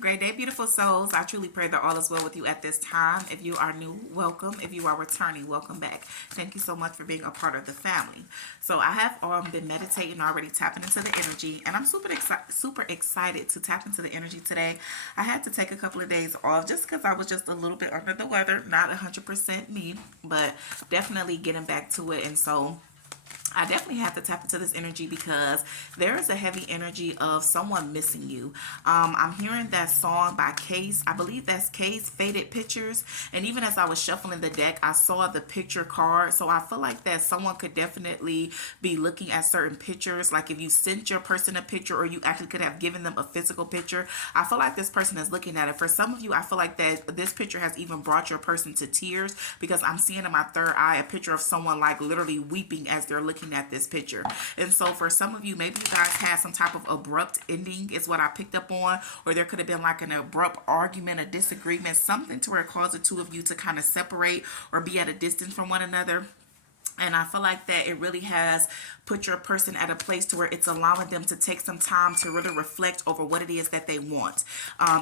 Great day, beautiful souls. I truly pray that all is well with you at this time. If you are new, welcome. If you are returning, welcome back. Thank you so much for being a part of the family. So I have been meditating already, tapping into the energy, and I'm super excited to tap into the energy today. I had to take a couple of days off just because I was just a little bit under the weather, not 100% me, but definitely getting back to it. And so I definitely have to tap into this energy because there is a heavy energy of someone missing you. I'm hearing that song by Case. I believe that's Case, Faded Pictures. And even as I was shuffling the deck, I saw the picture card. So I feel like that someone could definitely be looking at certain pictures. Like if you sent your person a picture or you actually could have given them a physical picture, I feel like this person is looking at it. For some of you, I feel like that this picture has even brought your person to tears because I'm seeing in my third eye a picture of someone like literally weeping as they're looking at this picture. And so for some of you, maybe you guys had some type of abrupt ending is what I picked up on, or there could have been like an abrupt argument, a disagreement, something to where it caused the two of you to kind of separate or be at a distance from one another. And I feel like that it really has put your person at a place to where it's allowing them to take some time to really reflect over what it is that they want.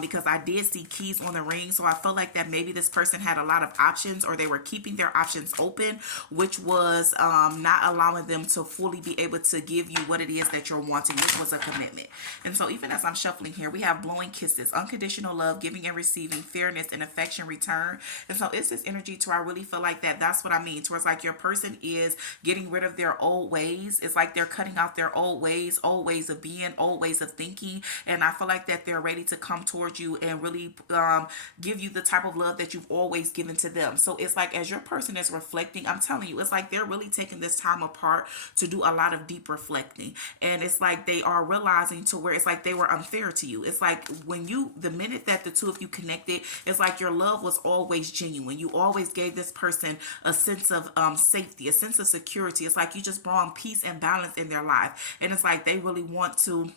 Because I did see keys on the ring. So I felt like that maybe this person had a lot of options or they were keeping their options open, which was not allowing them to fully be able to give you what it is that you're wanting, which was a commitment. And so even as I'm shuffling here, we have blowing kisses, unconditional love, giving and receiving, fairness and affection return. And so it's this energy to where I really feel like that's what I mean. Towards like your person is getting rid of their old ways. It's like they're cutting out their old ways of being, old ways of thinking. And I feel like that they're ready to come towards you and really give you the type of love that you've always given to them. So it's like as your person is reflecting, I'm telling you, it's like they're really taking this time apart to do a lot of deep reflecting. And it's like they are realizing to where it's like they were unfair to you. It's like the minute that the two of you connected, it's like your love was always genuine. You always gave this person a sense of safety, a sense of security. It's like you just brought peace and balance in their life. And it's like they really want to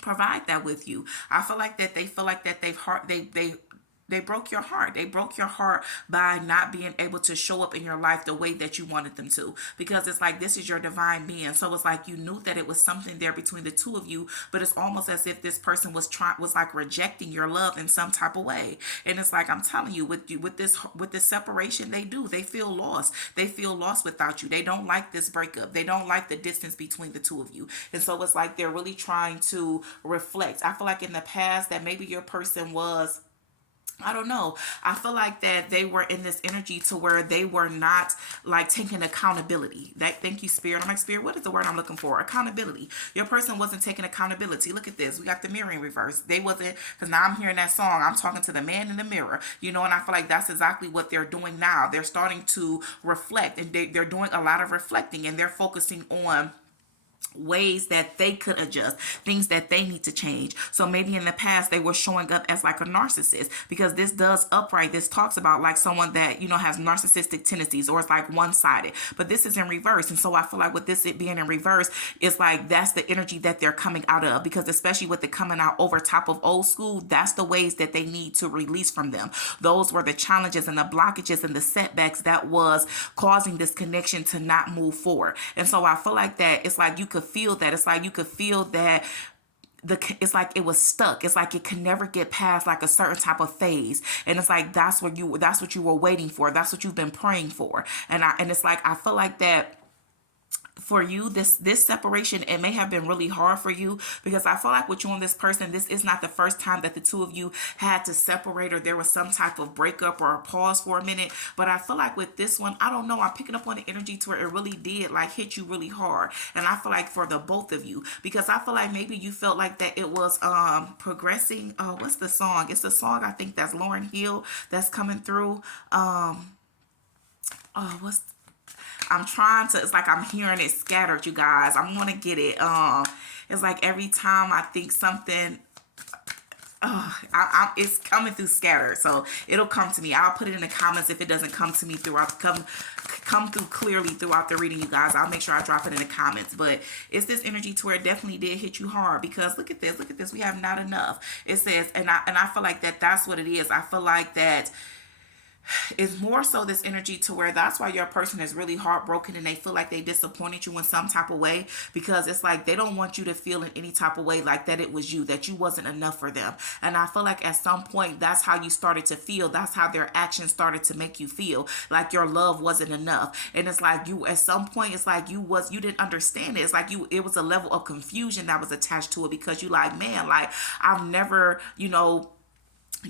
provide that with you. I feel like that they feel like that they broke your heart. They broke your heart by not being able to show up in your life the way that you wanted them to. Because it's like this is your divine being. So it's like you knew that it was something there between the two of you, but it's almost as if this person was like rejecting your love in some type of way. And it's like I'm telling you, with this separation, they feel lost. They feel lost without you. They don't like this breakup. They don't like the distance between the two of you. And so it's like they're really trying to reflect. I feel like in the past that maybe your person was, I don't know. I feel like that they were in this energy to where they were not like taking accountability. That thank you, Spirit. I'm like, Spirit, what is the word I'm looking for? Accountability. Your person wasn't taking accountability. Look at this. We got the mirror in reverse. They wasn't, because now I'm hearing that song. I'm talking to the man in the mirror. You know, and I feel like that's exactly what they're doing now. They're starting to reflect and they're doing a lot of reflecting and they're focusing on ways that they could adjust, things that they need to change. So maybe in the past they were showing up as like a narcissist, because this does upright, this talks about like someone that, you know, has narcissistic tendencies or it's like one-sided, but this is in reverse. And so I feel like with this it being in reverse, it's like that's the energy that they're coming out of, because especially with it coming out over top of old school, that's the ways that they need to release from them. Those were the challenges and the blockages and the setbacks that was causing this connection to not move forward. And so I feel like that it's like you could feel that. It's like you could feel that it's like it was stuck. It's like it could never get past like a certain type of phase. And it's like that's what you were waiting for. That's what you've been praying for. And it's like I feel like that for you, this separation, it may have been really hard for you, because I feel like with you and this person, this is not the first time that the two of you had to separate or there was some type of breakup or a pause for a minute. But I feel like with this one, I don't know, I'm picking up on the energy to where it really did like hit you really hard. And I feel like for the both of you, because I feel like maybe you felt like that it was progressing. Oh, what's the song? It's the song, I think that's Lauren Hill that's coming through. Oh, what's I'm trying to, it's like I'm hearing it scattered, you guys. I'm gonna get it. It's like every time I think something, it's coming through scattered. So it'll come to me. I'll put it in the comments if it doesn't come to me come through clearly throughout the reading, you guys. I'll make sure I drop it in the comments. But it's this energy to where it definitely did hit you hard, because look at this. We have not enough. It says, and I feel like that's what it is. I feel like that It's more so this energy to where that's why your person is really heartbroken and they feel like they disappointed you in some type of way, because it's like they don't want you to feel in any type of way like that it was you, that you wasn't enough for them. And I feel like at some point that's how you started to feel. That's how their actions started to make you feel like your love wasn't enough. And it's like you, at some point, it's like you didn't understand it. It's like it was a level of confusion that was attached to it, because you like, man, like I've never,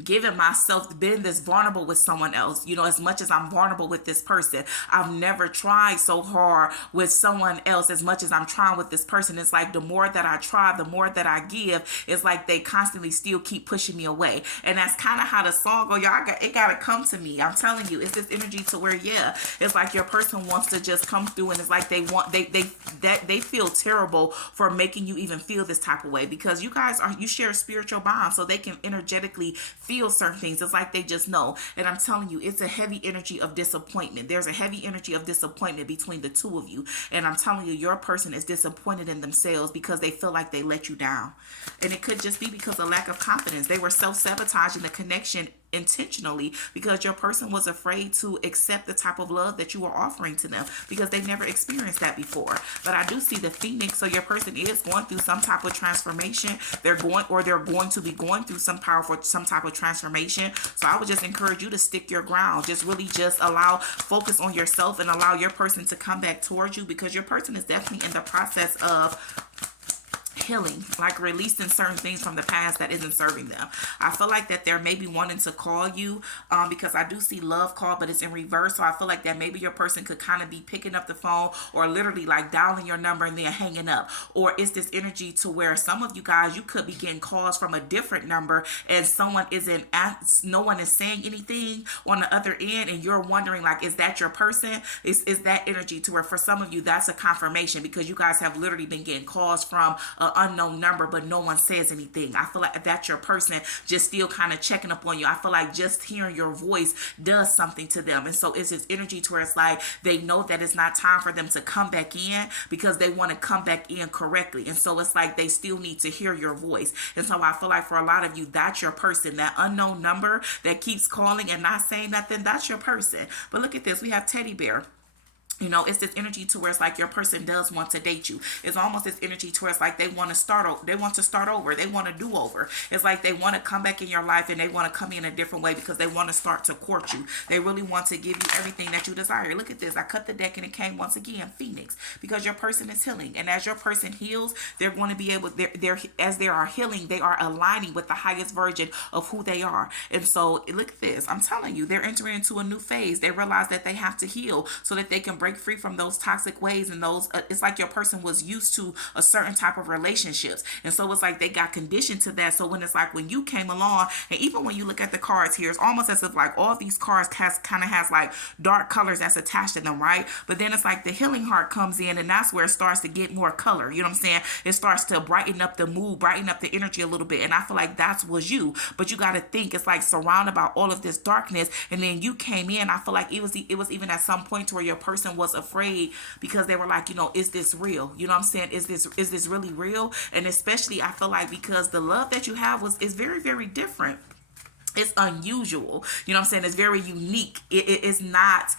given myself, been this vulnerable with someone else, as much as I'm vulnerable with this person. I've never tried so hard with someone else as much as I'm trying with this person. It's like the more that I try, the more that I give, it's like they constantly still keep pushing me away. And that's kind of how the song go, y'all. It gotta come to me. I'm telling you, it's this energy to where, yeah, it's like your person wants to just come through, and it's like they feel terrible for making you even feel this type of way, because you share a spiritual bond, so they can energetically feel certain things. It's like they just know. And I'm telling you, it's a heavy energy of disappointment. There's a heavy energy of disappointment between the two of you. And I'm telling you, your person is disappointed in themselves because they feel like they let you down. And it could just be because of lack of confidence. They were self-sabotaging the connection intentionally because your person was afraid to accept the type of love that you were offering to them, because they never experienced that before. But I do see the Phoenix, so your person is going through some type of transformation. They're going to be going through some type of transformation. So I would just encourage you to stick your ground. Just really just focus on yourself and allow your person to come back towards you, because your person is definitely in the process of healing, like releasing certain things from the past that isn't serving them. I feel like that they're maybe wanting to call you, because I do see love call, but it's in reverse. So I feel like that maybe your person could kind of be picking up the phone or literally like dialing your number and then hanging up. Or it's this energy to where some of you guys, you could be getting calls from a different number and no one is saying anything on the other end, and you're wondering like, is that your person? Is that energy to where for some of you that's a confirmation, because you guys have literally been getting calls from an unknown number, but no one says anything. I feel like that's your person just still kind of checking up on you. I feel like just hearing your voice does something to them. And so it's this energy to where it's like they know that it's not time for them to come back in, because they want to come back in correctly. And so it's like they still need to hear your voice. And so I feel like for a lot of you, that's your person. That unknown number that keeps calling and not saying nothing, that's your person. But look at this. We have Teddy Bear. It's this energy to where it's like your person does want to date you. It's almost this energy to where it's like they want to start over. They want to do over. It's like they want to come back in your life, and they want to come in a different way because they want to start to court you. They really want to give you everything that you desire. Look at this. I cut the deck and it came once again, Phoenix, because your person is healing. And as your person heals, they're going to be able, as they are healing, they are aligning with the highest version of who they are. And so look at this. I'm telling you, they're entering into a new phase. They realize that they have to heal so that they can break free from those toxic ways and those it's like your person was used to a certain type of relationships, and so it's like they got conditioned to that. So when it's like when you came along, and even when you look at the cards here, it's almost as if like all these cards has like dark colors that's attached to them, right? But then it's like the healing heart comes in, and that's where it starts to get more color. You know what I'm saying? It starts to brighten up the mood, brighten up the energy a little bit. And I feel like that's was you. But you got to think it's like surrounded by all of this darkness, and then you came in. I feel like it was even at some point to where your person was afraid, because they were like, is this real? You know what I'm saying? Is this really real? And especially I feel like because the love that you have is very, very different. It's unusual. You know what I'm saying? It's very unique. It is not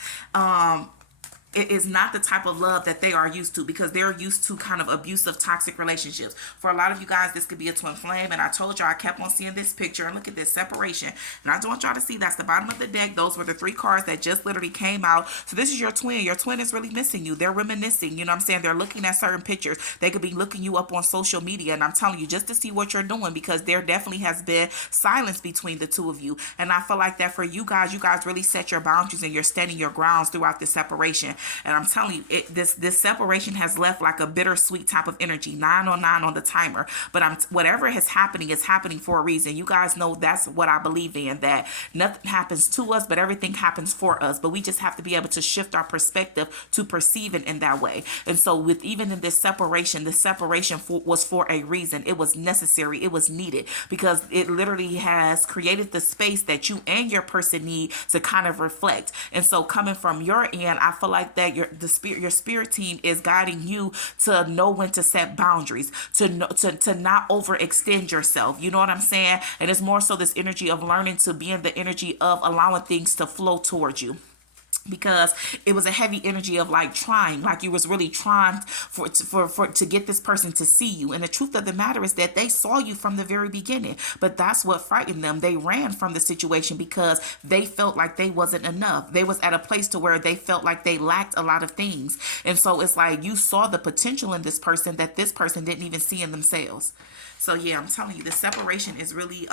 it is not the type of love that they are used to, because they're used to kind of abusive, toxic relationships. For a lot of you guys, this could be a twin flame. And I told y'all, I kept on seeing this picture, and look at this separation. And I don't want y'all to see that's the bottom of the deck. Those were the 3 cards that just literally came out. So this is your twin. Your twin is really missing you. They're reminiscing. You know what I'm saying? They're looking at certain pictures. They could be looking you up on social media. And I'm telling you, just to see what you're doing, because there definitely has been silence between the two of you. And I feel like that for you guys really set your boundaries and you're standing your grounds throughout this separation. And I'm telling you, this separation has left like a bittersweet type of energy. 909 on the timer. But whatever is happening for a reason. You guys know that's what I believe in, that nothing happens to us, but everything happens for us. But we just have to be able to shift our perspective to perceive it in that way. And so even in this separation, was for a reason. It was necessary. It was needed, because it literally has created the space that you and your person need to kind of reflect. And so coming from your end, I feel like like that your spirit team is guiding you to know when to set boundaries, to know, to not overextend yourself. You know what I'm saying? And it's more so this energy of learning to be in the energy of allowing things to flow towards you, because it was a heavy energy of like trying, like you was really trying for to get this person to see you. And the truth of the matter is that they saw you from the very beginning, but that's what frightened them. They ran from the situation because they felt like they wasn't enough. They was at a place to where they felt like they lacked a lot of things. And so it's like you saw the potential in this person that this person didn't even see in themselves. So yeah, I'm telling you, the separation is really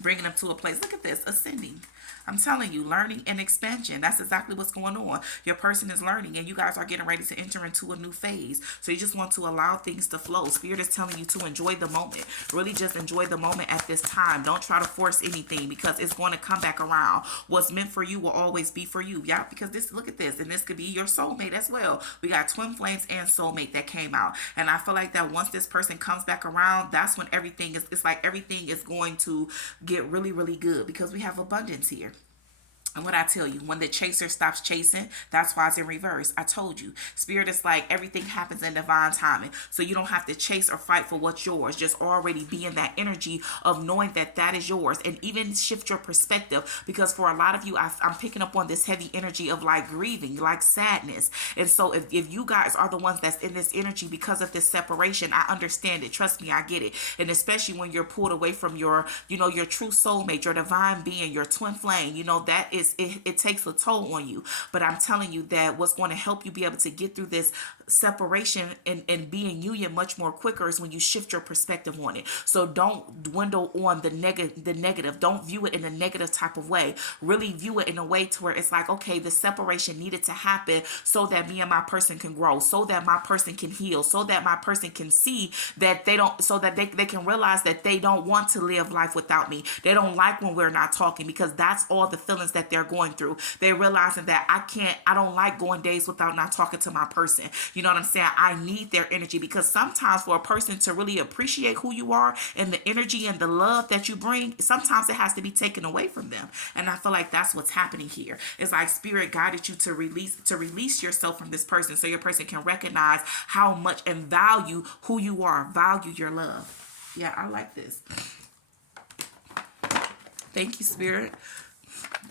bringing them to a place. Look at this, ascending. I'm telling you, learning and expansion. That's exactly what's going on. Your person is learning and you guys are getting ready to enter into a new phase. So you just want to allow things to flow. Spirit is telling you to enjoy the moment. Really just enjoy the moment at this time. Don't try to force anything, because it's going to come back around. What's meant for you will always be for you. Yeah, because this, look at this. And this could be your soulmate as well. We got twin flames and soulmate that came out. And I feel like that once this person comes back around, that's when everything is, it's like everything is going to get really, really good, because we have abundance here. And what I tell you, when the chaser stops chasing, that's why it's in reverse. I told you, spirit is like everything happens in divine timing. So you don't have to chase or fight for what's yours. Just already be in that energy of knowing that that is yours, and even shift your perspective. Because for a lot of you, I'm picking up on this heavy energy of like grieving, like sadness. And so if you guys are the ones that's in this energy because of this separation, I understand it. Trust me, I get it. And especially when you're pulled away from your, your true soulmate, your divine being, your twin flame, that is, it takes a toll on you. But I'm telling you that what's going to help you be able to get through this separation and be in union much more quicker is when you shift your perspective on it. So don't dwindle on the negative. Don't view it in a negative type of way. Really view it in a way to where it's like, okay, the separation needed to happen so that me and my person can grow, so that my person can heal, so that my person can see that they don't, so that they can realize that they don't want to live life without me. They don't like when we're not talking, because that's all the feelings that they're going through. They're realizing that I don't like going days without not talking to my person. You know what I'm saying? I need their energy, because sometimes for a person to really appreciate who you are and the energy and the love that you bring, sometimes it has to be taken away from them. And I feel like that's what's happening here. It's like spirit guided you to release yourself from this person, so your person can recognize how much and value who you are, value your love. Yeah, I like this. Thank you, spirit.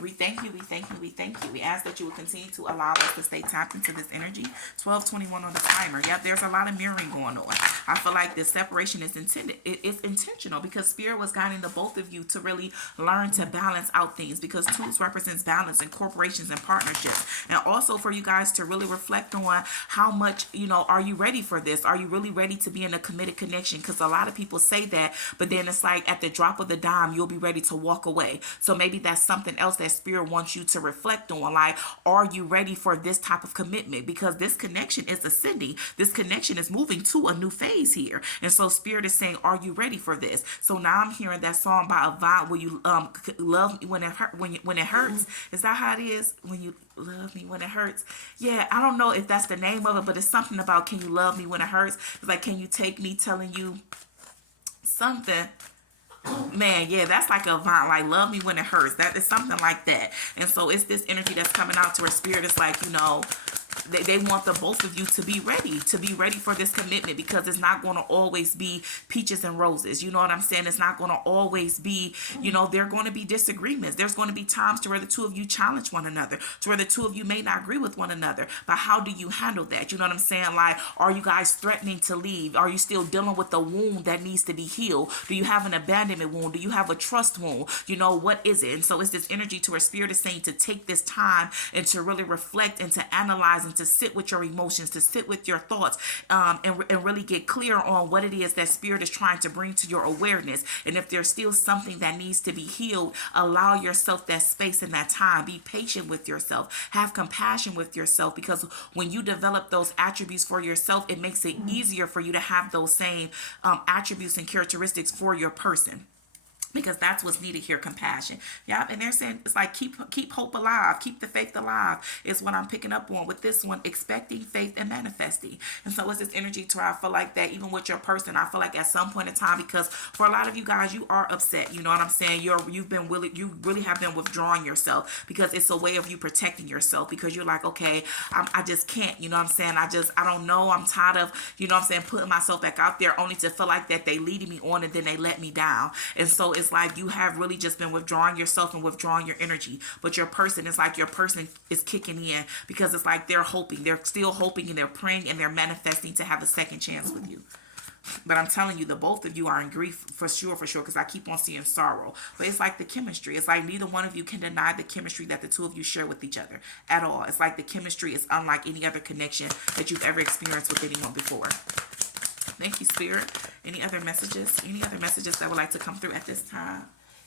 We thank you, we thank you, we thank you. We ask that you will continue to allow us to stay tapped into this energy. 1221 on the timer. Yep, there's a lot of mirroring going on. I feel like this separation is intended. It's intentional, because spirit was guiding the both of you to really learn to balance out things, because twos represents balance in corporations and partnerships. And also for you guys to really reflect on how much, are you ready for this? Are you really ready to be in a committed connection? Because a lot of people say that, but then it's like at the drop of the dime, you'll be ready to walk away. So maybe that's something else that spirit wants you to reflect on. Like, are you ready for this type of commitment? Because this connection is ascending. This connection is moving to a new phase here. And so spirit is saying, are you ready for this? So now I'm hearing that song by Avant, Will You Love Me When It Hurts? Is that how it is? When you love me when it hurts? Yeah, I don't know if that's the name of it, but it's something about, can you love me when it hurts? It's like, can you take me telling you something? Man, yeah, that's like a vibe, like love me when it hurts. That is something like that. And so it's this energy that's coming out to where spirit is like, they want the both of you to be ready for this commitment, because it's not going to always be peaches and roses. You know what I'm saying? It's not going to always be, there are going to be disagreements. There's going to be times to where the two of you challenge one another, to where the two of you may not agree with one another. But how do you handle that? You know what I'm saying? Like, are you guys threatening to leave? Are you still dealing with the wound that needs to be healed? Do you have an abandonment wound? Do you have a trust wound? What is it? And so it's this energy to where spirit is saying to take this time and to really reflect and to analyze and to sit with your emotions, to sit with your thoughts, and really get clear on what it is that spirit is trying to bring to your awareness. And if there's still something that needs to be healed, allow yourself that space and that time. Be patient with yourself. Have compassion with yourself, because when you develop those attributes for yourself, it makes it easier for you to have those same attributes and characteristics for your person. because that's what's needed here, compassion. Yeah, and they're saying it's like keep hope alive, keep the faith alive is what I'm picking up on with this one, expecting, faith, and manifesting. And so it's this energy to where I feel like that even with your person, I feel like at some point in time, because for a lot of you guys, you are upset, you know what I'm saying, you really have been withdrawing yourself because it's a way of you protecting yourself, because you're like, okay, I just can't, you know what I'm saying, I don't know, I'm tired of, you know what I'm saying, putting myself back out there only to feel like that they leading me on and then they let me down. And so it's like you have really just been withdrawing yourself and withdrawing your energy. But your person is like, your person is kicking in because it's like they're hoping, they're still hoping, and they're praying and they're manifesting to have a second chance with you. But I'm telling you, the both of you are in grief for sure, because I keep on seeing sorrow. But it's like the chemistry. It's like neither one of you can deny the chemistry that the two of you share with each other at all. It's like the chemistry is unlike any other connection that you've ever experienced with anyone before. Thank you, Spirit. Any other messages? Any other messages that would like to come through at this time?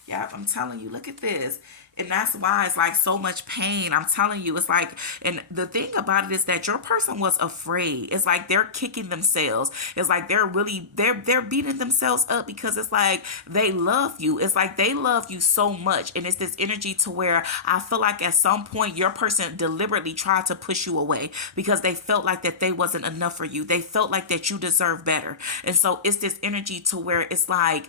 Yeah, I'm telling you, look at this. And that's why it's like so much pain. I'm telling you, it's like, and the thing about it is that your person was afraid. It's like they're kicking themselves. It's like they're beating themselves up because it's like they love you. It's like they love you so much. And it's this energy to where I feel like at some point your person deliberately tried to push you away because they felt like that they wasn't enough for you. They felt like that you deserve better. And so it's this energy to where it's like,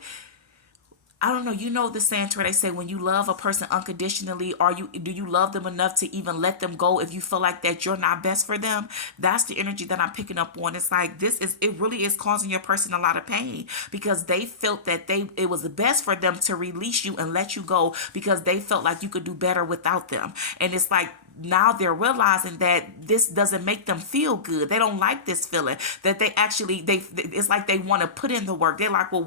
I don't know, you know the saying where they say when you love a person unconditionally, do you love them enough to even let them go if you feel like that you're not best for them? That's the energy that I'm picking up on. It's like it really is causing your person a lot of pain because they felt that it was the best for them to release you and let you go because they felt like you could do better without them. And it's like now they're realizing that this doesn't make them feel good. They don't like this feeling that it's like they want to put in the work. They're like, well,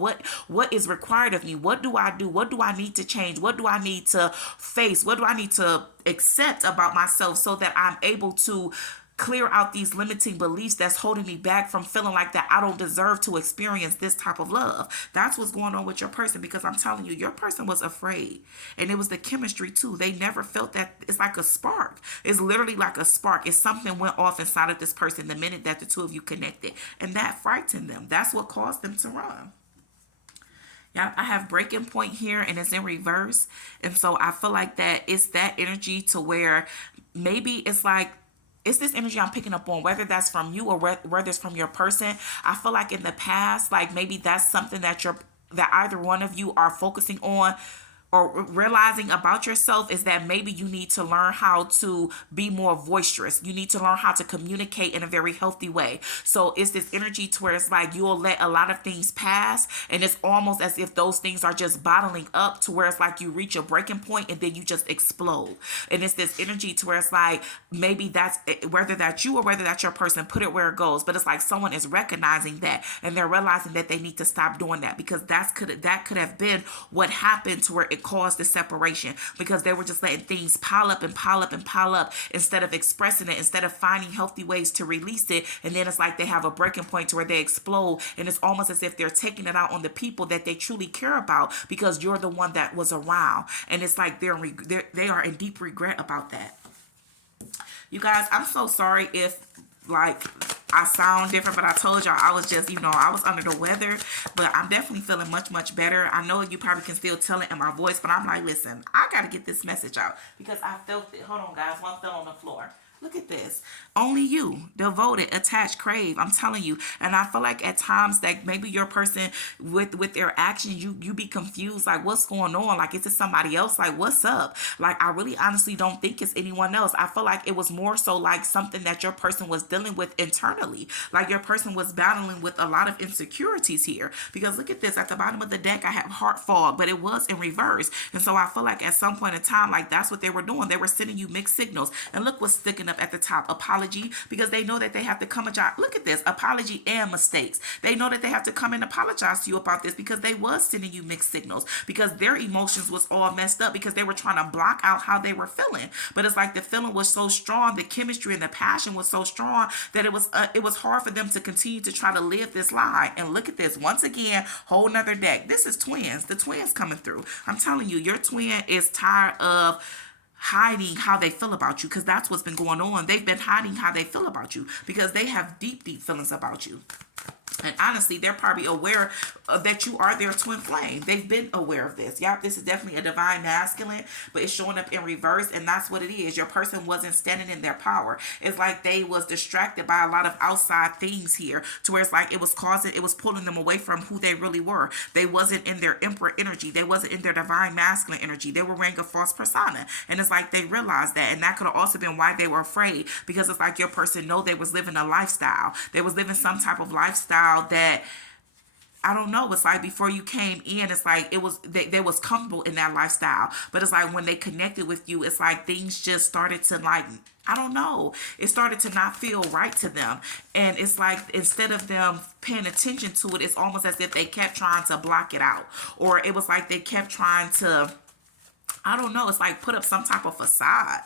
what is required of me? What do I do? What do I need to change? What do I need to face? What do I need to accept about myself so that I'm able to clear out these limiting beliefs that's holding me back from feeling like that I don't deserve to experience this type of love. That's what's going on with your person, because I'm telling you, your person was afraid. And it was the chemistry too. They never felt that. It's like a spark. It's literally like a spark. It's something went off inside of this person the minute that the two of you connected. And that frightened them. That's what caused them to run. Yeah, I have breaking point here and it's in reverse. And so I feel like that it's that energy to where maybe it's like, it's this energy I'm picking up on, whether that's from you or whether it's from your person. I feel like in the past, like maybe that's something that either one of you are focusing on or realizing about yourself, is that maybe you need to learn how to be more boisterous. You need to learn how to communicate in a very healthy way. So it's this energy to where it's like you'll let a lot of things pass, and it's almost as if those things are just bottling up to where it's like you reach a breaking point and then you just explode. And it's this energy to where it's like maybe that's whether that's you or whether that's your person, put it where it goes. But it's like someone is recognizing that and they're realizing that they need to stop doing that, because that could have been what happened to where it caused the separation, because they were just letting things pile up and pile up and pile up instead of expressing it, instead of finding healthy ways to release it. And then it's like they have a breaking point to where they explode, and it's almost as if they're taking it out on the people that they truly care about because you're the one that was around. And it's like they are in deep regret about that. You guys, I'm so sorry if like I sound different, but I told y'all I was just, I was under the weather, but I'm definitely feeling much, much better. I know you probably can still tell it in my voice, but I'm like, listen, I got to get this message out because I felt it. Hold on, guys. One fell on the floor. Look at this. Only you, devoted, attached, crave. I'm telling you. And I feel like at times that maybe your person with their actions, you be confused. Like, what's going on? Like, is it somebody else? Like, what's up? Like, I really honestly don't think it's anyone else. I feel like it was more so like something that your person was dealing with internally. Like, your person was battling with a lot of insecurities here. Because look at this. At the bottom of the deck, I have heart fog, but it was in reverse. And so I feel like at some point in time, like that's what they were doing. They were sending you mixed signals. And look what's sticking up at the top, apology, because they know that they have to come and look at this, apology and mistakes. They know that they have to come and apologize to you about this because they was sending you mixed signals, because their emotions was all messed up because they were trying to block out how they were feeling. But it's like the feeling was so strong, the chemistry and the passion was so strong that it was hard for them to continue to try to live this lie. And look at this, once again, whole nother deck. This is twins, the twins coming through. I'm telling you, your twin is tired of hiding how they feel about you, because that's what's been going on. They've been hiding how they feel about you because they have deep, deep feelings about you. And honestly, they're probably aware that you are their twin flame. They've been aware of this. Yep, this is definitely a divine masculine, but it's showing up in reverse, and that's what it is. Your person wasn't standing in their power. It's like they was distracted by a lot of outside things here, to where it's like it was pulling them away from who they really were. They wasn't in their emperor energy. They wasn't in their divine masculine energy. They were wearing a false persona, and it's like they realized that, and that could have also been why they were afraid, because it's like your person know they was living a lifestyle. They was living some type of lifestyle that, I don't know, it's like before you came in, it's like it was they was comfortable in that lifestyle, but it's like when they connected with you, it's like things just started to, like, I don't know, it started to not feel right to them. And it's like instead of them paying attention to it, it's almost as if they kept trying to block it out, or it was like they kept trying to, I don't know, it's like put up some type of facade.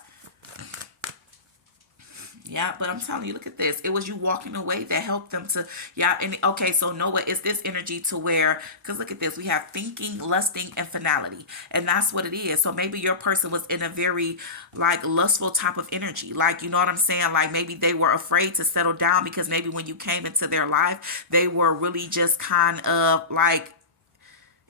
Yeah, but I'm telling you, look at this. It was you walking away that helped them to, yeah. And okay, so Noah is this energy to where, because look at this, we have thinking, lusting, and finality. And that's what it is. So maybe your person was in a very, like, lustful type of energy. Like, you know what I'm saying? Like, maybe they were afraid to settle down, because maybe when you came into their life, they were really just kind of like,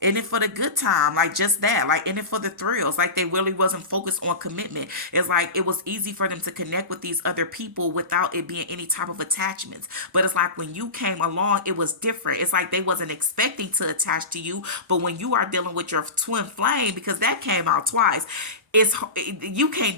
in it for the good time, like just that, like in it for the thrills, like they really wasn't focused on commitment. It's like it was easy for them to connect with these other people without it being any type of attachments. But it's like when you came along, it was different. It's like they wasn't expecting to attach to you, but when you are dealing with your twin flame, because that came out twice, you can't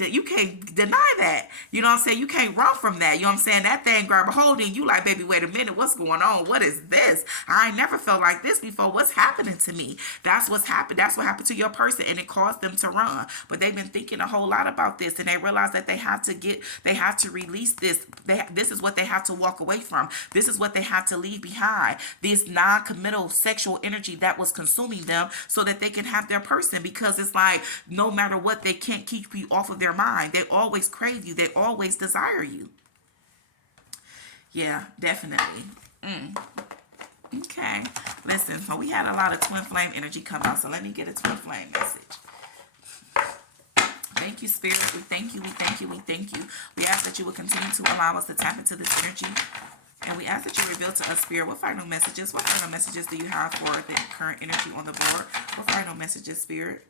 deny that. You know what I'm saying? You can't run from that. You know what I'm saying? That thing grab a hold in you like, baby, wait a minute, what's going on? What is this? I ain't never felt like this before. What's happening to me? That's what's happened. That's what happened to your person, and it caused them to run. But they've been thinking a whole lot about this, and they realize that they have to release this. This is what they have to walk away from. This is what they have to leave behind. This non-committal sexual energy that was consuming them, so that they can have their person. Because it's like no matter what, they can't keep you off of their mind. They always crave you. They always desire you. Yeah, definitely. Okay. Listen, so we had a lot of twin flame energy come out. So let me get a twin flame message. Thank you, Spirit. We thank you. We thank you. We thank you. We ask that you will continue to allow us to tap into this energy. And we ask that you reveal to us, Spirit, what final messages do you have for the current energy on the board? What final messages, Spirit?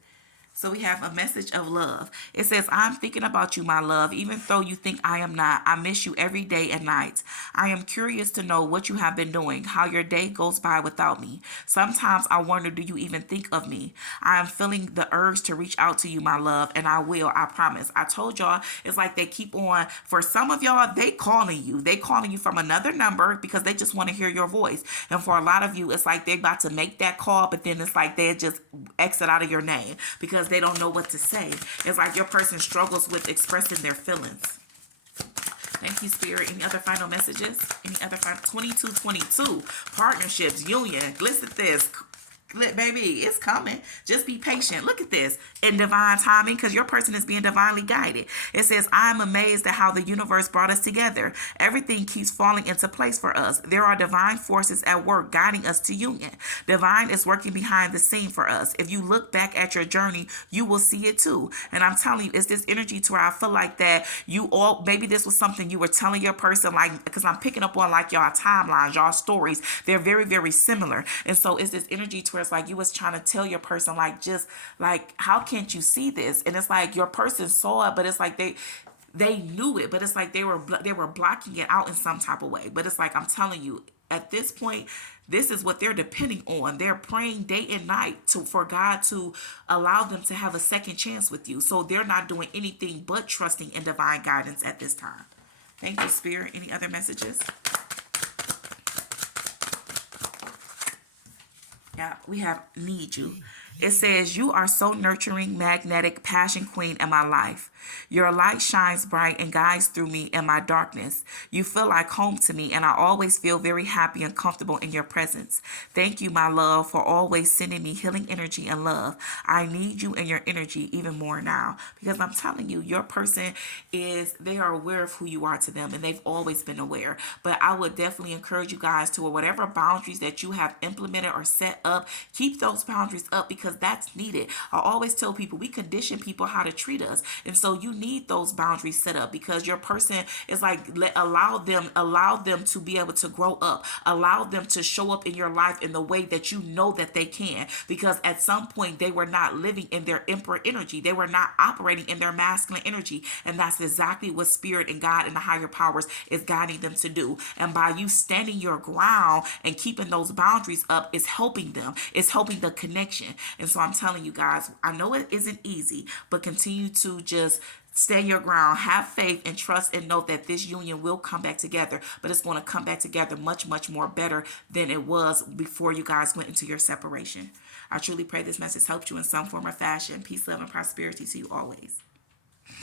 So we have a message of love. It says, I'm thinking about you, my love, even though you think I am not. I miss you every day and night. I am curious to know what you have been doing, how your day goes by without me. Sometimes I wonder, do you even think of me? I am feeling the urge to reach out to you, my love, and I will, I promise. I told y'all, it's like they keep on, for some of y'all, they calling you. They calling you from another number because they just want to hear your voice. And for a lot of you, it's like they're about to make that call, but then it's like they just exit out of your name because they don't know what to say. It's like your person struggles with expressing their feelings. Thank you, Spirit. Any other final messages? Any other final? 2222. Partnerships, union. Listen to this. Baby, it's coming. Just be patient. Look at this. In divine timing, because your person is being divinely guided. It says, I'm amazed at how the universe brought us together. Everything keeps falling into place for us. There are divine forces at work guiding us to union. Divine is working behind the scene for us. If you look back at your journey, you will see it too. And I'm telling you, it's this energy to where I feel like that maybe this was something you were telling your person, like, because I'm picking up on like y'all timelines, y'all stories. They're very, very similar. And so it's this energy to where it's like you was trying to tell your person, like, just like, how can't you see this? And it's like your person saw it, but it's like they knew it, but it's like they were blocking it out in some type of way. But it's like, I'm telling you, at this point, this is what they're depending on. They're praying day and night for God to allow them to have a second chance with you. So they're not doing anything but trusting in divine guidance at this time. Thank you, Spirit. Any other messages? Yeah, we have need you. It says, you are so nurturing, magnetic, passion queen in my life. Your light shines bright and guides through me in my darkness. You feel like home to me, and I always feel very happy and comfortable in your presence. Thank you, my love, for always sending me healing energy and love. I need you and your energy even more now, because I'm telling you, your person they are aware of who you are to them, and they've always been aware. But I would definitely encourage you guys to, whatever boundaries that you have implemented or set up, keep those boundaries up, because because that's needed. I always tell people we condition people how to treat us. And so you need those boundaries set up because your person is like, allow them to be able to grow up. Allow them to show up in your life in the way that you know that they can. Because at some point they were not living in their emperor energy. They were not operating in their masculine energy. And that's exactly what spirit and God and the higher powers is guiding them to do. And by you standing your ground and keeping those boundaries up, it's helping them. It's helping the connection. And so I'm telling you guys, I know it isn't easy, but continue to just stand your ground, have faith, and trust and know that this union will come back together, but it's going to come back together much, much more better than it was before you guys went into your separation. I truly pray this message helped you in some form or fashion. Peace, love, and prosperity to you always.